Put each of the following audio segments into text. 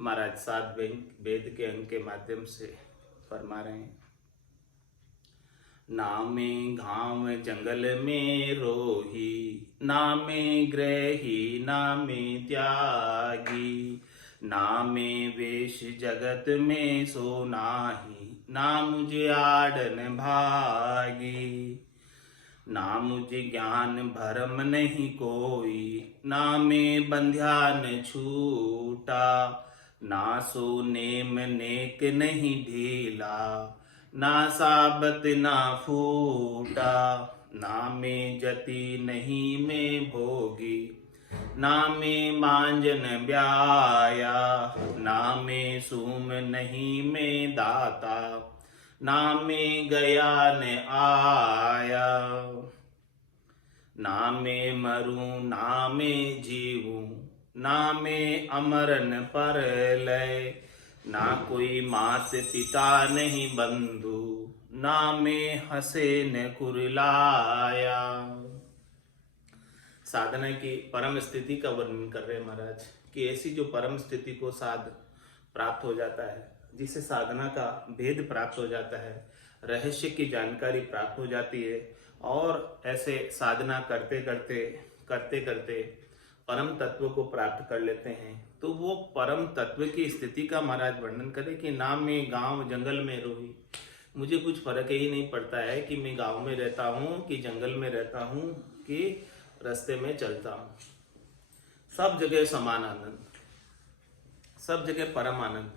महाराज सात वेद के अंग के माध्यम से फरमा रहे हैं। नामे घाव जंगल में रोही, नामे ग्रही नामे त्यागी, नामे वेश जगत में सो नाही, ना मुझे आड़न भागी। ना मुझे ज्ञान भरम नहीं कोई, ना में बंध्यान छूटा, ना सो नेम नेक नहीं ढीला, ना साबत ना फूटा, ना में जति नहीं में भोगी, ना में मांजन ब्याया, ना में सूम नहीं में दाता, ना में गया न आया, ना में मरूं ना में जीवूं, ना में अमरन पर लय, ना कोई मात पिता नहीं बंधु, ना में हंसे न कुरलाया। साधना की परम स्थिति का वर्णन कर रहे हैं महाराज कि ऐसी जो परम स्थिति को साध प्राप्त हो जाता है, जिससे साधना का भेद प्राप्त हो जाता है, रहस्य की जानकारी प्राप्त हो जाती है, और ऐसे साधना करते करते परम तत्व को प्राप्त कर लेते हैं, तो वो परम तत्व की स्थिति का महाराज वर्णन करें कि ना मैं गांव जंगल में रोही, मुझे कुछ फर्क ही नहीं पड़ता है कि मैं गांव में रहता हूँ कि जंगल में रहता हूँ कि रास्ते में चलता हूँ, सब जगह समान आनंद, सब जगह परम आनंद।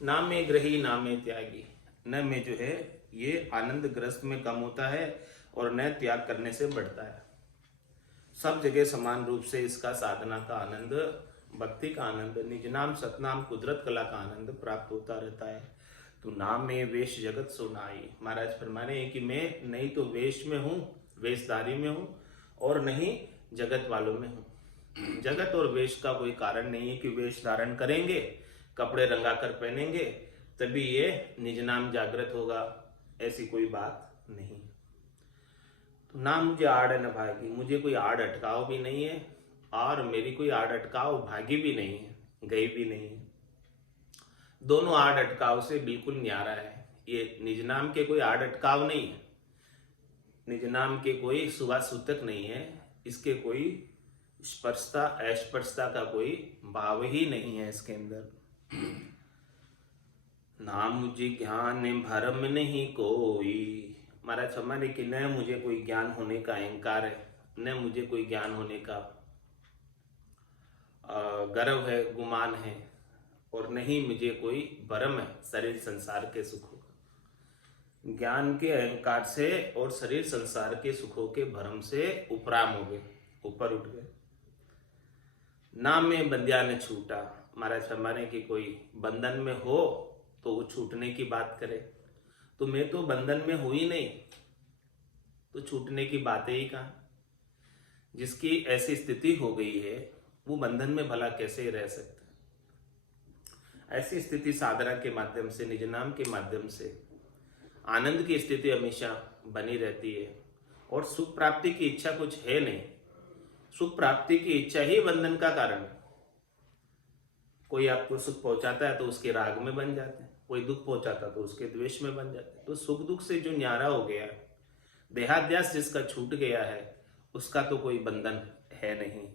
ना में ग्रही ना में त्यागी, न में जो है ये आनंद ग्रस्त में कम होता है और न त्याग करने से बढ़ता है। सब जगह समान रूप से इसका साधना का आनंद, भक्ति का आनंद, निज नाम सतनाम कुदरत कला का आनंद प्राप्त होता रहता है। तो नाम में वेश जगत सुनाई, महाराज फरमा रहे हैं कि मैं नहीं तो वेश में हूँ, वेशधारी में हूँ, और नहीं जगत वालों में हूँ। जगत और वेश का कोई कारण नहीं है कि वेश धारण करेंगे, कपड़े रंगा कर पहनेंगे तभी ये निज नाम जागृत होगा, ऐसी कोई बात नहीं। तो ना मुझे आड़ न भागी, मुझे कोई आड़ अटकाव भी नहीं है और मेरी कोई आड़ अटकाव भागी भी नहीं है, गई भी नहीं है। दोनों आड़ अटकाव से बिल्कुल न्यारा है। ये निज नाम के कोई आड़ अटकाव नहीं है, निज नाम के कोई सुबह सूतक नहीं है, इसके कोई स्पर्शता अस्पर्शता का कोई भाव ही नहीं है इसके अंदर। ना मुझे ज्ञान भरम नहीं कोई, महाराज हमारे कि न मुझे कोई ज्ञान होने का अहंकार है, न मुझे कोई ज्ञान होने का गर्व है, गुमान है, और नहीं मुझे कोई भरम है शरीर संसार के सुखों का। ज्ञान के अहंकार से और शरीर संसार के सुखों के भरम से उपराम हो गए, ऊपर उठ गए। ना में बंध्या न छूटा, महाराज फरमाने की कोई बंधन में हो तो वो छूटने की बात करे, तो मैं तो बंधन में हुई नहीं, तो छूटने की बातें ही कहाँ। जिसकी ऐसी स्थिति हो गई है वो बंधन में भला कैसे रह सकता है। ऐसी स्थिति साधना के माध्यम से, निज नाम के माध्यम से आनंद की स्थिति हमेशा बनी रहती है, और सुख प्राप्ति की इच्छा कुछ है नहीं। सुख प्राप्ति की इच्छा ही बंधन का कारण है। कोई आपको सुख पहुंचाता है तो उसके राग में बन जाते हैं, कोई दुख पहुंचाता तो उसके द्वेष में बन जाते हैं। तो सुख दुख से जो न्यारा हो गया, देहाध्यास जिसका छूट गया है, उसका तो कोई बंधन है नहीं।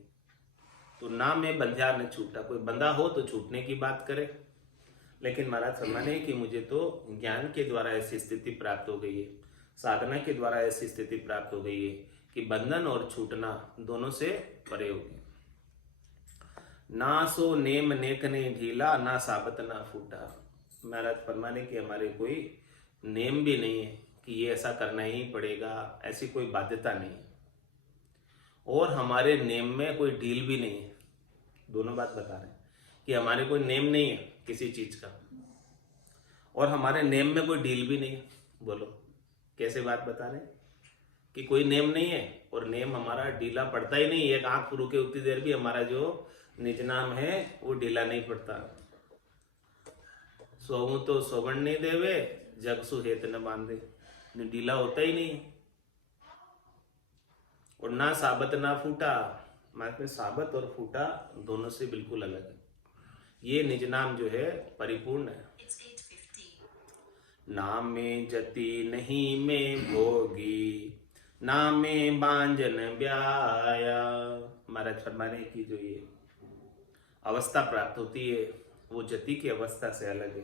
तो ना में बंध्या न छूटा, कोई बंधा हो तो छूटने की बात करे, लेकिन महाराज फरमाने कि मुझे तो ज्ञान के द्वारा ऐसी स्थिति प्राप्त हो गई है, साधना के द्वारा ऐसी स्थिति प्राप्त हो गई है कि बंधन और छूटना दोनों से परे हो गए। ना सो नेम नेक ने ढीला, ना साबत ना फूटा, महाराज फरमाने कि हमारे कोई नेम भी नहीं है कि ये ऐसा करना ही पड़ेगा, ऐसी कोई बाध्यता नहीं है, और हमारे नेम में कोई ढील भी नहीं है। दोनों बात बता रहे हैं कि हमारे कोई नेम नहीं है किसी चीज का, और हमारे नेम में कोई ढील भी नहीं है। बोलो कैसे बात बता रहे हैं कि कोई नेम नहीं है और नेम हमारा ढीला पड़ता ही नहीं। एक आंख रुके उतनी देर भी हमारा जो निज नाम है वो ढीला नहीं पड़ता। सोऊं तो सोबन नहीं देवे, जग सुहेत न बांधे, ढीला होता ही नहीं। और ना साबत ना फूटा, मतलब साबत और फूटा दोनों से बिल्कुल अलग है। ये निज नाम जो है परिपूर्ण है। नाम में जति नहीं में भोगी, नाम में बांजन ब्याया। महाराज फरमाने की जो ये अवस्था प्राप्त होती है वो जति की अवस्था से अलग है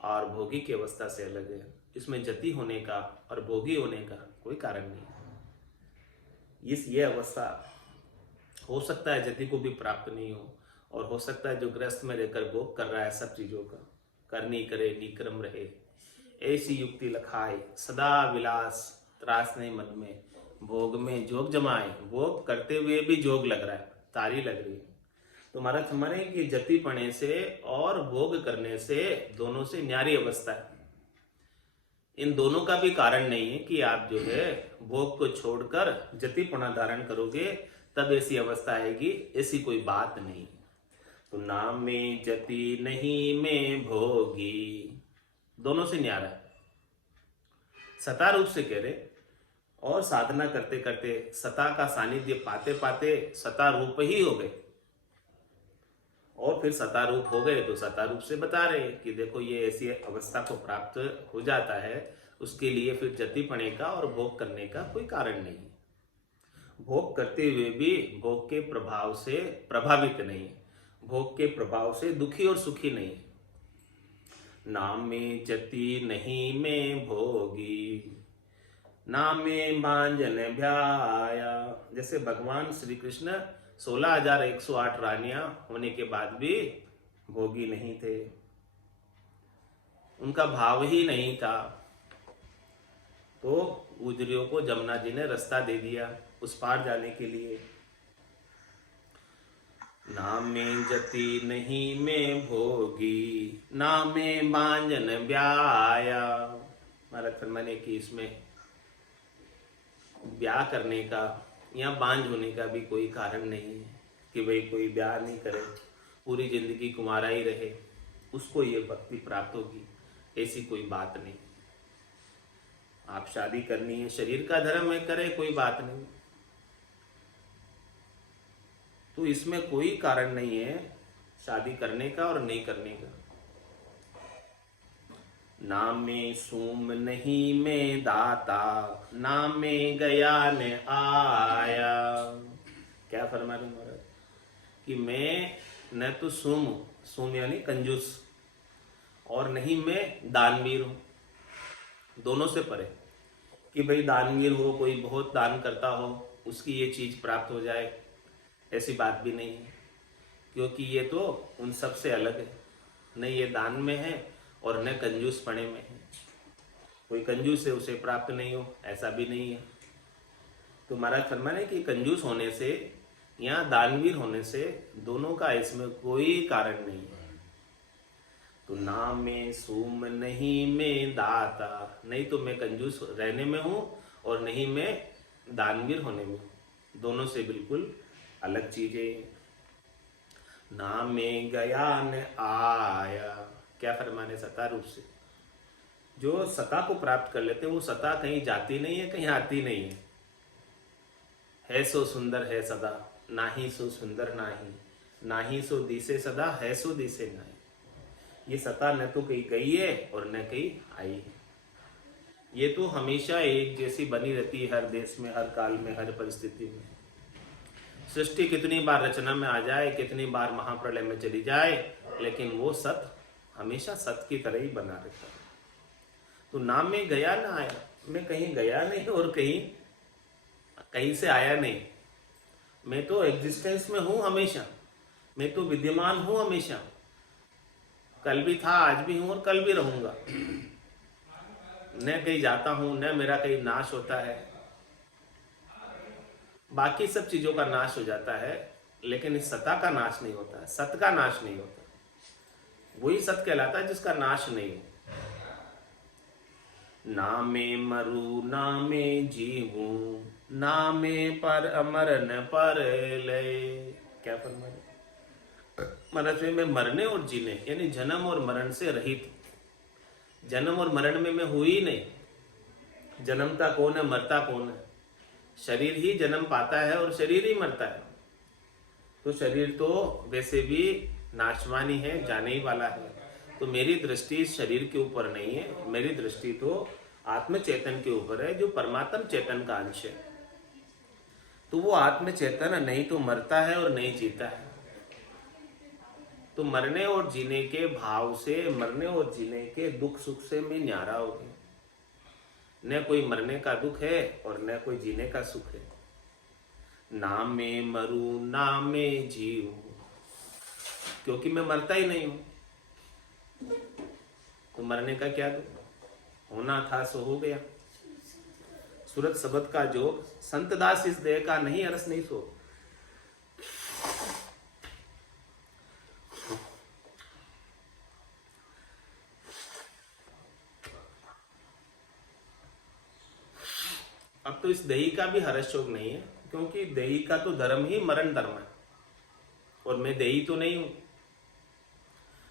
और भोगी की अवस्था से अलग है। इसमें जति होने का और भोगी होने का कोई कारण नहीं। ये अवस्था हो सकता है जति को भी प्राप्त नहीं हो और सकता है जो ग्रस्त में रहकर भोग कर रहा है सब चीजों का, करनी करे निक्रम रहे, ऐसी युक्ति लखाए, सदा विलास त्रास नहीं मन में, भोग में जोग जमाए। भोग करते हुए भी जोग लग रहा है, तारी लग रही है। तो महाराज हमारे कि जति पने से और भोग करने से दोनों से न्यारी अवस्था है। इन दोनों का भी कारण नहीं है कि आप जो है भोग को छोड़कर जतिपना धारण करोगे तब ऐसी अवस्था आएगी, ऐसी कोई बात नहीं। तो नाम में जति नहीं में भोगी, दोनों से न्यारा है। सता रूप से कह रहे और साधना करते करते सता का सानिध्य पाते पाते सता रूप ही हो गए और फिर सता रूप हो गए तो सता रूप से बता रहे कि देखो ये ऐसी अवस्था को प्राप्त हो जाता है, उसके लिए फिर जतिपने का और भोग करने का कोई कारण नहीं। भोग करते हुए भी भोग के प्रभाव से प्रभावित नहीं, भोग के प्रभाव से दुखी और सुखी नहीं। नाम में जति नहीं में भोगी, नाम में बांजन भ्याया। जैसे भगवान श्री कृष्ण 16,108 रानियां होने के बाद भी भोगी नहीं थे, उनका भाव ही नहीं था। तो उजरियों को जमुना जी ने रास्ता दे दिया उस पार जाने के लिए। नाम में जति नहीं में भोगी, नाम में बांजन ब्याया। महाराज फरमाने की इसमें ब्याह करने का या बांझ होने का भी कोई कारण नहीं है कि भाई कोई ब्याह नहीं करे, पूरी जिंदगी कुंवारा ही रहे, उसको ये भक्ति प्राप्त होगी, ऐसी कोई बात नहीं। आप शादी करनी है, शरीर का धर्म है, करे, कोई बात नहीं। तो इसमें कोई कारण नहीं है शादी करने का और नहीं करने का। नाम में सूम नहीं में दाता, नाम में गया ने आया। क्या फरमा रहे महाराज कि मैं न तो सूम यानी कंजूस और नहीं मैं दानवीर हूं, दोनों से परे। कि भाई दानवीर हो, कोई बहुत दान करता हो, उसकी ये चीज प्राप्त हो जाए, ऐसी बात भी नहीं है, क्योंकि ये तो उन सब से अलग है। न ये दान में है और न कंजूस पने में है। कोई कंजूस है उसे प्राप्त नहीं हो, ऐसा भी नहीं है। तो महाराज फरमाने कि कंजूस होने से या दानवीर होने से दोनों का इसमें कोई कारण नहीं है। तो नाम में सूम नहीं में दाता, नहीं तो मैं कंजूस रहने में हूं और नहीं मैं दानवीर होने में, दोनों से बिल्कुल अलग चीजें। नाम में गया न आया। क्या फरमाने सता रूप से जो सता को प्राप्त कर लेते वो सता कहीं जाती नहीं है, कहीं आती नहीं है सो सुंदर है सदा, नाही सो सुंदर नाही, नाही सो दिसे सदा, है सो दिसे नाही। ये सता न तो कहीं गई है और न कहीं आई है, ये तो हमेशा एक जैसी बनी रहती है, हर देश में, हर काल में, हर परिस्थिति में। सृष्टि कितनी बार रचना में आ जाए, कितनी बार महाप्रलय में चली जाए, लेकिन वो सत हमेशा सत की तरह ही बना रहता है। तो नाम में गया ना आया, मैं कहीं गया नहीं और कहीं से आया नहीं। मैं तो एग्जिस्टेंस में हूं हमेशा, मैं तो विद्यमान हूं हमेशा, कल भी था, आज भी हूं और कल भी रहूंगा। न कहीं जाता हूं, न मेरा कहीं नाश होता है। बाकी सब चीजों का नाश हो जाता है, लेकिन इस सत्ता का नाश नहीं होता है, सत का नाश नहीं होता। वही सत कहलाता है जिसका नाश नहीं हो। नामे मरु नामे जीवू, नामे पर अमर न पर ले। क्या फरमाया महाराज में मरने और जीने यानी जन्म और मरण से रहित। जन्म और मरण में मैं हुई नहीं। जन्मता कौन है, मरता कौन है? शरीर ही जन्म पाता है और शरीर ही मरता है। तो शरीर तो वैसे भी नाशवानी है, जाने ही वाला है। तो मेरी दृष्टि इस शरीर के ऊपर नहीं है, मेरी दृष्टि तो आत्म चेतन के ऊपर है, जो परमात्म चेतन का अंश है। तो वो आत्म चेतन नहीं तो मरता है और नहीं जीता है। तो मरने और जीने के भाव से, मरने और जीने के दुख सुख से मैं न्यारा हो गया। न कोई मरने का दुख है और न कोई जीने का सुख है। ना मैं मरूं ना मैं जीऊं, क्योंकि मैं मरता ही नहीं हूं। तो मरने का क्या दुख, होना था सो हो गया। सूरत शब्द का जोग, संत दास इस देह का नहीं अरस नहीं सो। अब तो इस दही का भी हर्ष शोक नहीं है, क्योंकि दही का तो धर्म ही मरण धर्म है, और मैं दही तो नहीं हूं।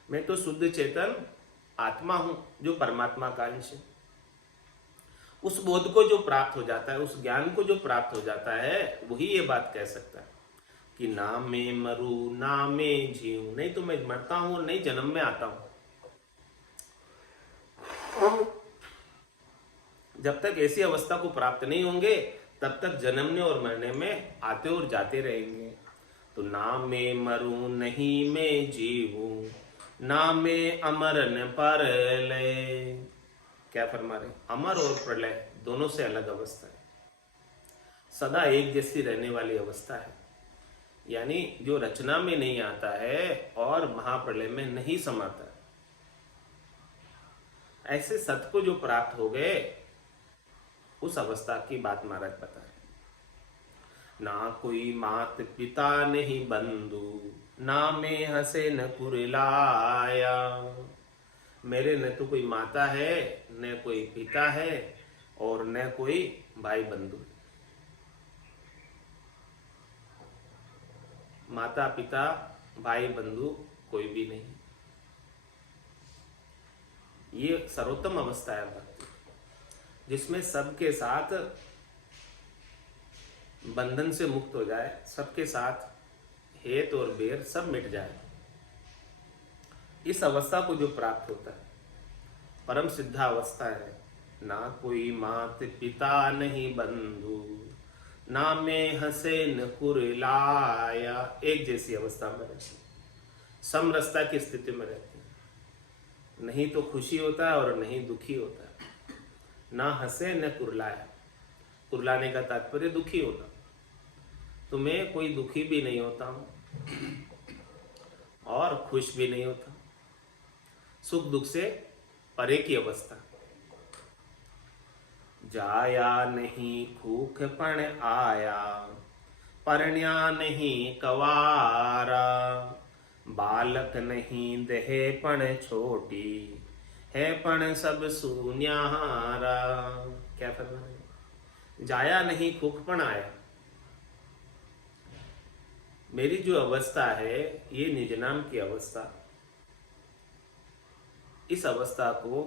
मैं तो शुद्ध चेतन आत्मा हूं, जो परमात्मा का अंश है। उस बोध को जो प्राप्त हो जाता है, उस ज्ञान को जो प्राप्त हो जाता है, वही ये बात कह सकता है कि ना मैं मरूं ना मैं जीऊं। नहीं तो मैं मरता हूं और नहीं जन्म में आता हूं। जब तक ऐसी अवस्था को प्राप्त नहीं होंगे, तब तक जन्मने और मरने में आते और जाते रहेंगे। तो ना मैं मरूं नहीं मैं जीऊं, ना मैं अमर न प्रलय। क्या फरमा रहे, अमर और प्रलय दोनों से अलग अवस्था है, सदा एक जैसी रहने वाली अवस्था है। यानी जो रचना में नहीं आता है और महाप्रलय में नहीं समाता है, ऐसे सत को जो प्राप्त हो गए, उस अवस्था की बात महाराज बता रहे। ना कोई मात पिता नहीं बंधु, ना मैं हंसे न कुरिलाया। मेरे न तो कोई माता है, न कोई पिता है, और न कोई भाई बंधु। माता पिता भाई बंधु कोई भी नहीं। ये सर्वोत्तम अवस्था है भक्ति, जिसमें सबके साथ बंधन से मुक्त हो जाए, सबके साथ हेत और बेर सब मिट जाए। इस अवस्था को जो प्राप्त होता है, परम सिद्धा अवस्था है। ना कोई मात पिता नहीं बंधु, ना मैं हंसे न कुरिलाया। एक जैसी अवस्था में रहते हैं, समरसता की स्थिति में रहते हैं। नहीं तो खुशी होता है और नहीं दुखी होता है। ना हंसे न कुरलाया, कुरलाने का तात्पर्य दुखी होना। तो मैं कोई दुखी भी नहीं होता हूं और खुश भी नहीं होता। सुख दुख से परे की अवस्था। जाया नहीं खूखपण आया, परण्या नहीं कवारा। बालक नहीं देह पण छोटी, है पण सब शून्यारा। क्या फरमाना है? जाया नहीं खूखपण आया। मेरी जो अवस्था है, ये निज नाम की अवस्था, इस अवस्था को,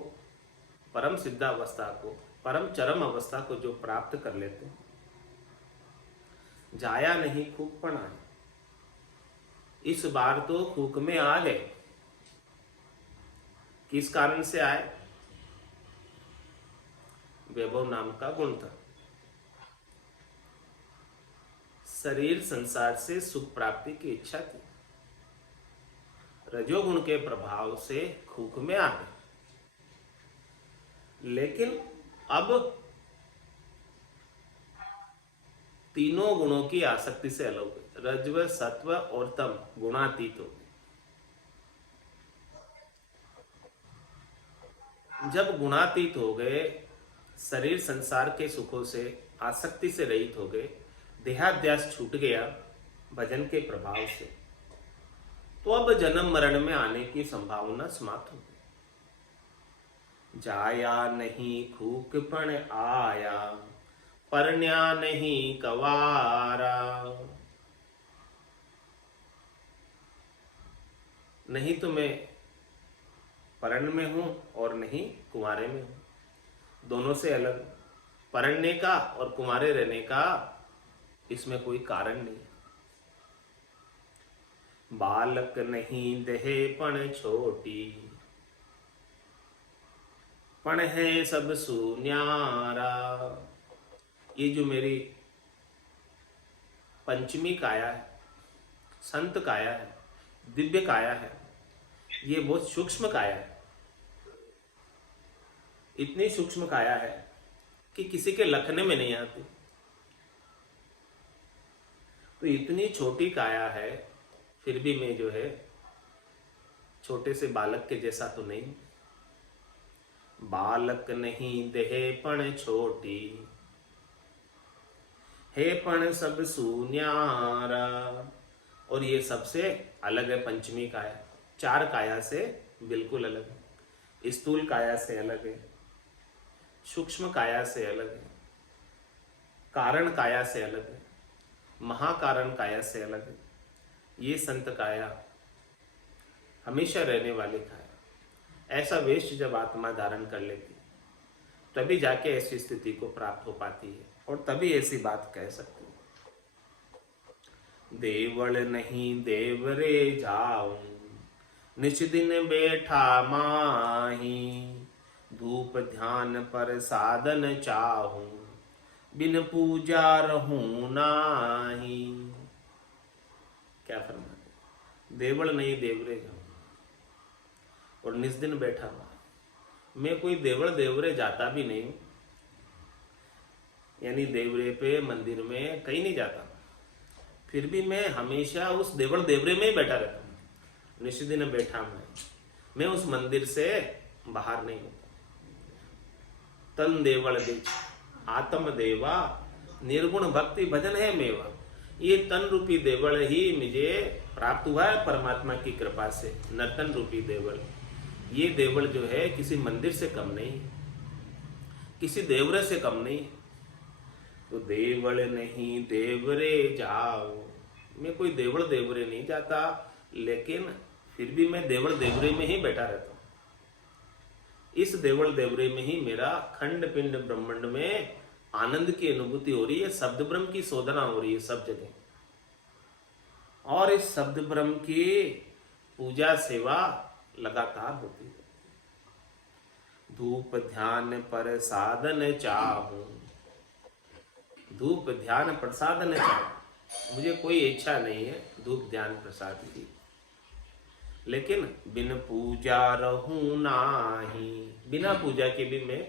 परम सिद्धा अवस्था को, परम चरम अवस्था को जो प्राप्त कर लेते हैं, जाया नहीं खूखपण आया। इस बार तो खूक में आ गए। किस कारण से आए? वैभव नाम का गुण था। शरीर संसार से सुख प्राप्ति की इच्छा थी, रजोगुण के प्रभाव से खूक में आ गए। लेकिन अब तीनों गुणों की आसक्ति से अलग हुए। रजव सत्व और तम गुणातीत हो गए। जब गुणातीत हो गए, शरीर संसार के सुखों से आसक्ति से रहित हो गए, देहाध्यास छूट गया भजन के प्रभाव से, तो अब जन्म मरण में आने की संभावना समाप्त हो गई। जाया नहीं खूकपण आया, परण्या नहीं कवारा। नहीं तो मैं परण में हूं और नहीं कुंवारे में हूं। दोनों से अलग। परण्य का और कुंवारे रहने का इसमें कोई कारण नहीं। बालक नहीं देहे पण छोटी, पण है सब सुन्यारा। ये जो मेरी पंचमी काया है, संत काया है, दिव्य काया है, ये बहुत सूक्ष्म काया है। इतनी सूक्ष्म काया है कि किसी के लखने में नहीं आती। तो इतनी छोटी काया है, फिर भी मैं जो है छोटे से बालक के जैसा तो नहीं। बालक नहीं देहे पण छोटी, हे पण सब सुन्यारा। और ये सबसे अलग है पंचमी काया, चार काया से बिल्कुल अलग है। स्थूल काया से अलग है, सूक्ष्म काया से अलग है, कारण काया से अलग है, महाकारण काया से अलग है। ये संत काया हमेशा रहने वाली काया। ऐसा वेश जब आत्मा धारण कर लेती तभी जाके ऐसी स्थिति को प्राप्त हो पाती है, और तभी ऐसी बात कह सकती है। देवल नहीं देवरे जाऊं, निच दिन बैठा माही। धूप ध्यान पर साधन चाहूं, बिन पूजा रहूं नाही। क्या फरमाते? देवल नहीं देवरे जाऊं और निज दिन बैठा हुआ। मैं कोई देवल देवरे जाता भी नहीं, यानी देवरे पे मंदिर में कहीं नहीं जाता, फिर भी मैं हमेशा उस देवल देवरे में ही बैठा रहता हूँ। निश्चित दिन बैठा मैं उस मंदिर से बाहर नहीं होता। तन देवल बीच आत्म देवा, निर्गुण भक्ति भजन है मेवा। ये तन रूपी देवल ही मुझे प्राप्त हुआ है परमात्मा की कृपा से। नर्तन रूपी देवल, ये देवल जो है किसी मंदिर से कम नहीं, किसी देवरे से कम नहीं। तो देवल नहीं देवरे जाओ, मैं कोई देवल देवरे नहीं जाता, लेकिन फिर भी मैं देवल देवरे में ही बैठा रहता हूँ। इस देवल देवरे में ही मेरा खंड पिंड ब्रह्मांड में आनंद की अनुभूति हो रही है, शब्द ब्रह्म की शोधना हो रही है सब जगह। और इस शब्द ब्रह्म की पूजा सेवा लगातार होती है। धूप ध्यान पर साधन चाहूं, धूप ध्यान प्रसादन चाहूं। मुझे कोई इच्छा नहीं है धूप ध्यान प्रसाद की, लेकिन बिन पूजा रहूं नाही। बिना पूजा के भी मैं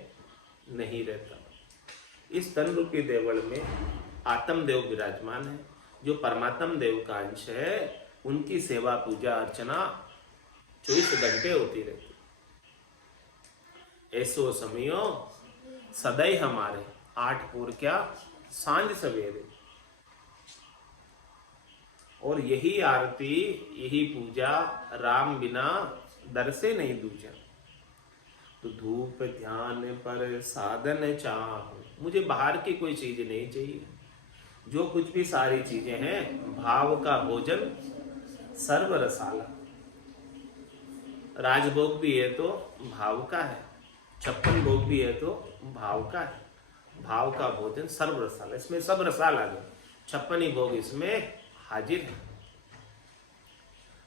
नहीं रहता। इस तन रूपी देवल में आत्म देव विराजमान है, जो परमात्म देव का अंश है। उनकी सेवा पूजा अर्चना 24 घंटे होती रहती। ऐसो समयो सदै हमारे, 8 पूर क्या सांझ सवेरे। और यही आरती, यही पूजा राम बिना दर से नहीं दूजा। तो धूप ध्यान पर साधन चाहूं, मुझे बाहर की कोई चीज नहीं चाहिए। जो कुछ भी सारी चीजें हैं, भाव का भोजन सर्व रसाला। राजभोग भी है तो भाव का है, 56 भोग भी है तो भाव का है। भाव का भोजन सर्व रसाला, इसमें सब रसाला है। 56 भोग इसमें हाजिर है।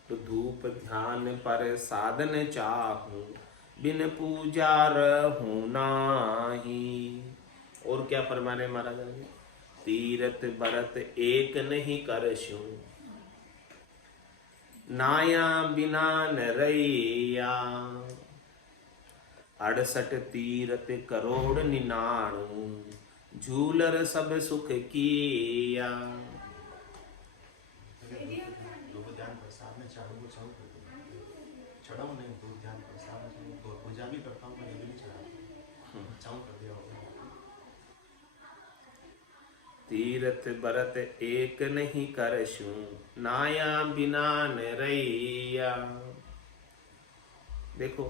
तो धूप ध्यान पर साधन चाहूं, बिन पूजा रहूं नाही। और क्या फरमाने महाराज ने? तीरथ बरत एक नहीं करशूं, नाया बिना न रैया। 68 तीरथ करोड़ निनाणु, झूलर सब सुख किया। ध्यान प्रसाद में चाहूँ चढ़ाऊँ नहीं, तो ध्यान प्रसाद में तो पूजा भी करता हूँ, ये भी नहीं चढ़ाता, चाहूँ कर दिया होगा। तीरथ बरत एक नहीं करशूं, नाया बिना न रैया। देखो,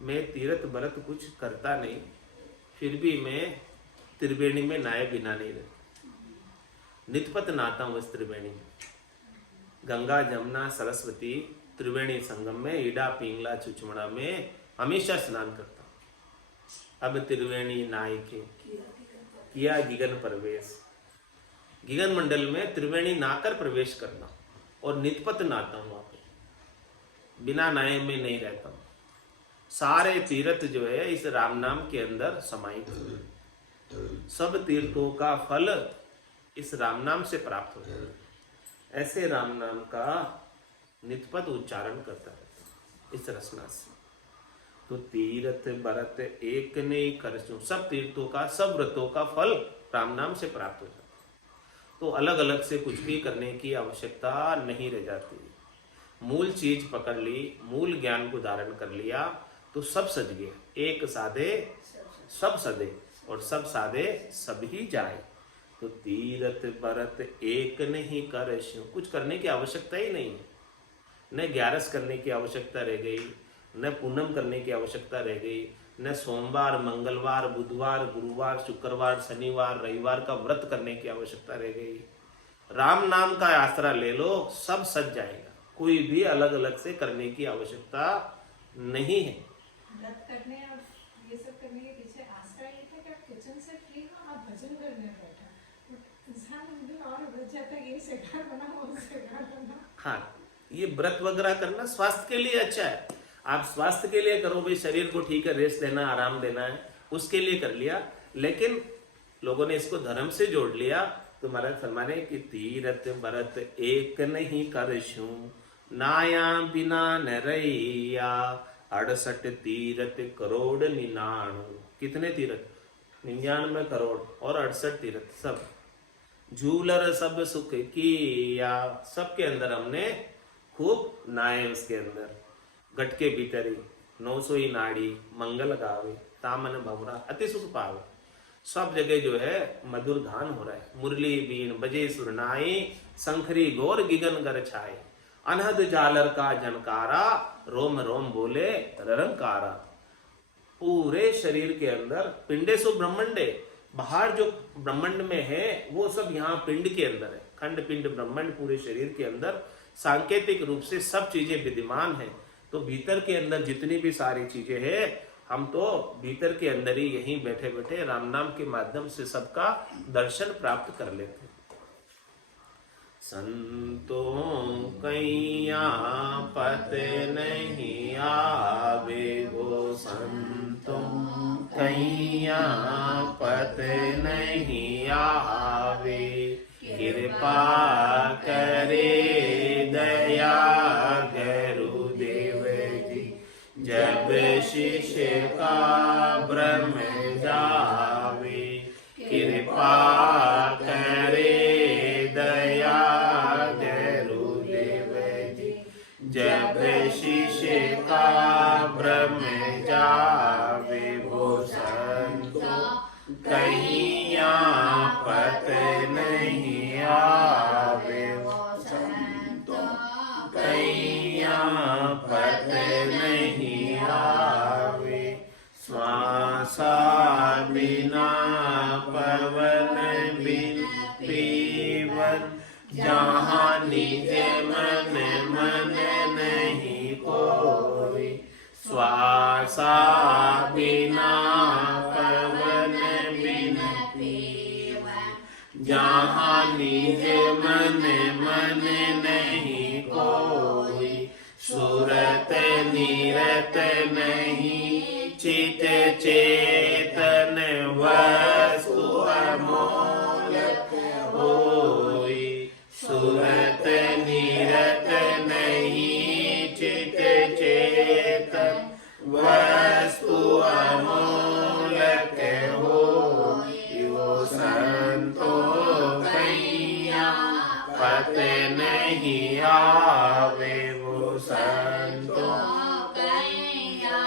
मैं तीरथ बरत कुछ करता नहीं, फिर भी मैं त्रिवेणी में नाये बिना नहीं रहता। नितपत नहाता हूँ इस त्रिवेणी में। गंगा जमुना सरस्वती त्रिवेणी संगम में, ईडा पिंगला चुचमड़ा में हमेशा स्नान करता हूँ। अब त्रिवेणी नाय के किया गिगन प्रवेश। गिगन मंडल में त्रिवेणी नाकर प्रवेश करना, और नितपत नहाता हूँ वहाँ पे, बिना नहाए में नहीं रहता हूँ। सारे तीर्थ जो है इस राम नाम के अंदर समाहित हैं। सब तीर्थों का फल इस राम नाम से प्राप्त हो जाता है। ऐसे राम नाम का नितपत उच्चारण करता रहता इस रचना से। तो तीर्थ व्रत एक नहीं करसु, सब तीर्थों का, सब व्रतों का फल राम नाम से प्राप्त हो जाता है। तो अलग अलग से कुछ भी करने की आवश्यकता नहीं रह जाती। मूल चीज पकड़ ली, मूल ज्ञान को धारण कर लिया तो सब सज गया। एक साधे सब सदे, और सब साधे सब ही जाए। तो तीर्थ व्रत एक नहीं करसु, कुछ करने की आवश्यकता ही नहीं है। न ग्यारस करने की आवश्यकता रह गई, न पूनम करने की आवश्यकता रह गई, न सोमवार, मंगलवार, बुधवार, गुरुवार, शुक्रवार, शनिवार, रविवार का व्रत करने की आवश्यकता रह गई। राम नाम का आसरा ले लो, सब सज जाएगा। कोई भी अलग अलग से करने की आवश्यकता नहीं है। व्रत करने और ये सब करने के पीछे आस्था ये था कि आप किचन से फ्री हो, आप भजन करने बैठा। इंसान दिन और व्रत जाता है, यही शिकार बना हो, शिकार बना। हाँ, ये व्रत वगैरह करना स्वास्थ्य के लिए अच्छा है। आप स्वास्थ्य के लिए करो, भाई शरीर को ठीक है, रेस्ट देना, आराम देना है, उसके लिए कर लिया। लेकिन लोगों ने इसको धर्म से जोड़ लिया। तो महाराज फरमाने कि तीर्थ व्रत एक नहीं करसु, नाया बिना न रैया, 68 तीर्थ करोड़ 99। कितने तीर्थ? 99 करोड़ और 68 तीर्थ, सब झूलर सब सुख किया। सबके अंदर हमने खूब नहाए, उसके अंदर घट के भीतर ही 900 ही नाड़ी, मंगल गावे, तामन भवरा, अति सुख पावे। सब जगह जो है मधुर गान हो रहा है। मुरली बीन बजे सुरनाई, शंखरी गौर गिगन गर छाए, अनहद जालर का जनकारा, रोम रोम बोले ररंकारा। पूरे शरीर के अंदर पिंडेसु ब्रह्मंडे, बाहर जो ब्रह्मांड में है वो सब यहाँ पिंड के अंदर है। खंड पिंड ब्रह्मांड पूरे शरीर के अंदर सांकेतिक रूप से सब चीजें विद्यमान है। तो भीतर के अंदर जितनी भी सारी चीजें हैं, हम तो भीतर के अंदर ही यहीं बैठे बैठे राम नाम के माध्यम से सबका दर्शन प्राप्त कर लेते हैं। संतों कैया पत नहीं आवे गो, संतों कैया पत नहीं आवे, कृपा करे दया गुरुदेव जी, जब शिष्य का ब्रह्म जावे, कृपा करे दया गुरुदेव जी, जब शिष्य का ब्रह्म जावे। वो संतों कहिया पत नहीं आवे, कहिया पत नहीं आवे। श्वासा बिना पवन बिन पीवन, जहाँ निज मन मन नहीं कोई। श्वासा बिना पवन बिन पीवन, जहाँ निज मन मन नहीं कोई। सुरत निरत नहीं चित चेतन, वस्तु अमोलक होई। सुरत निरत नहीं चित चेतन, वस्तु अमोलक होई। वो संतों कैया पत नहीं आवे, वो संतों कैया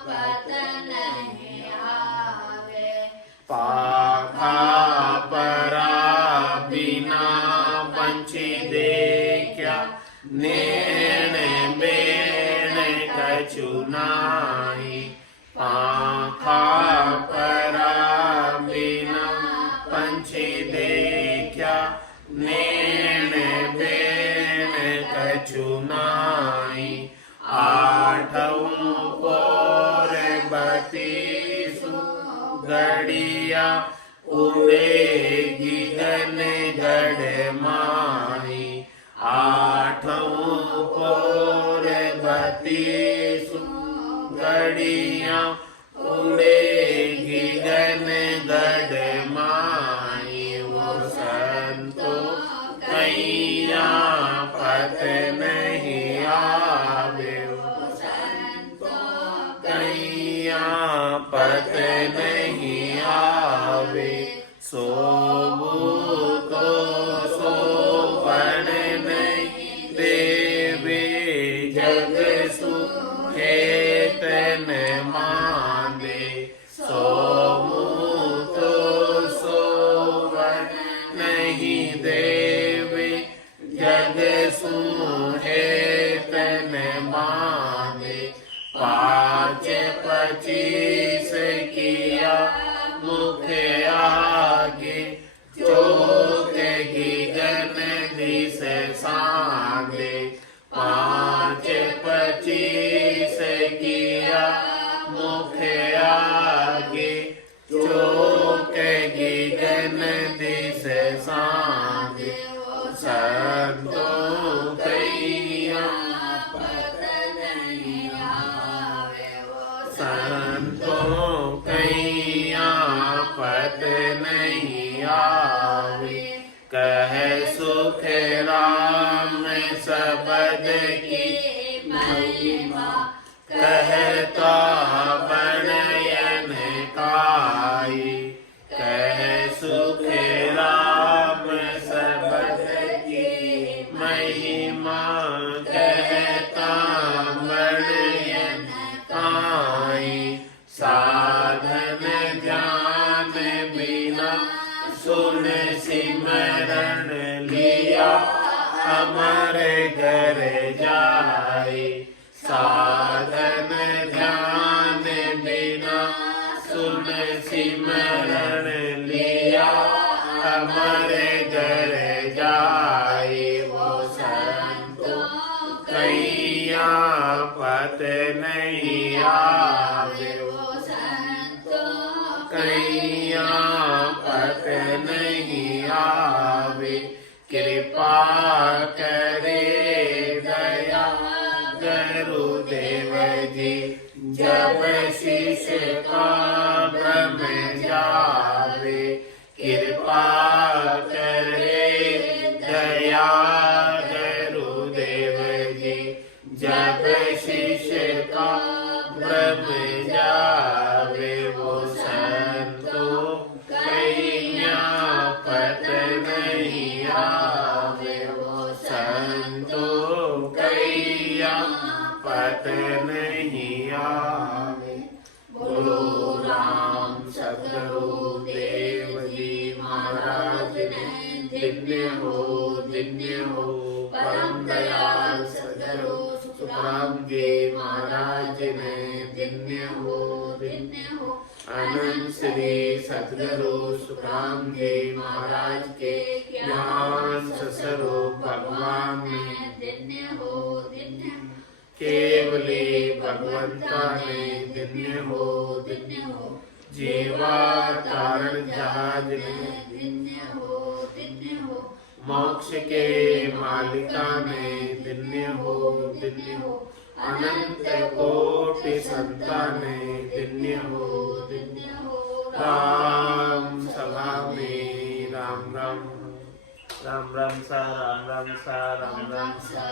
पत नहीं आवे। पाखा परा बिना पंछी देखा, नैन बेन कछु नाई। पाखा परा बिना पंछी देखा, नैन बेन कछु नाई। आठों कोर बतीसु गड़िया, उड़े गिगन गढ़ माई। आठ घड़िया उड़ेगी गन गढ़ माई वो संतो कैया पत नहीं आवे वो कैया पत नहीं आवे सोबू तो सोवन नहीं देवे जग सुहेतन मांदे सोमू तो सोवन नहीं देवे जग सुहेतन मांदे 5 25 किया मुख आगे चौकेगी गन दिस सांदे 5 25 किया मुख आगे चौकेगी गन दिस सांदे संतो कैया संतो कैया पत नहीं आवे कह सुख राम सबद की महिमा कहता बनयन काई कह सुख राम सबद की महिमा कहता बनयन काई साधन ज्ञान बिना सुन सिमरन लिया हमारे घर जाए साधन ध्यान बिना सुन सिमरन लिया हमारे घर जाए वो संतो कैया पत नहीं आवे कैया पत नहीं आवे कृपा करे दया गुरुदेव जी जब शिष्य का भ्रम जावे कृपा करे दया गुरुदेव जी जब शिष्य का भ्रम जावे वो संतो कैया पत नहीं आवे वो संतो कैया पत नहीं आवे बोलो राम सतगुरु देव जी महाराज ने दिव्य हो परम दयाल सतगुरु सुखराम जी महाराज ने दिव्य हो अनंत श्री सतगुरु सुखराम जी महाराज के ज्ञान स्वरूप भगवान ने केवली भगवंता ने दिव्य हो जीवा तारण जहाज ने मोक्ष के मालिका ने दिव्य हो अनंत कोटि संताने दिव्य हो राम सभा में राम राम राम राम सा राम राम सा राम राम सा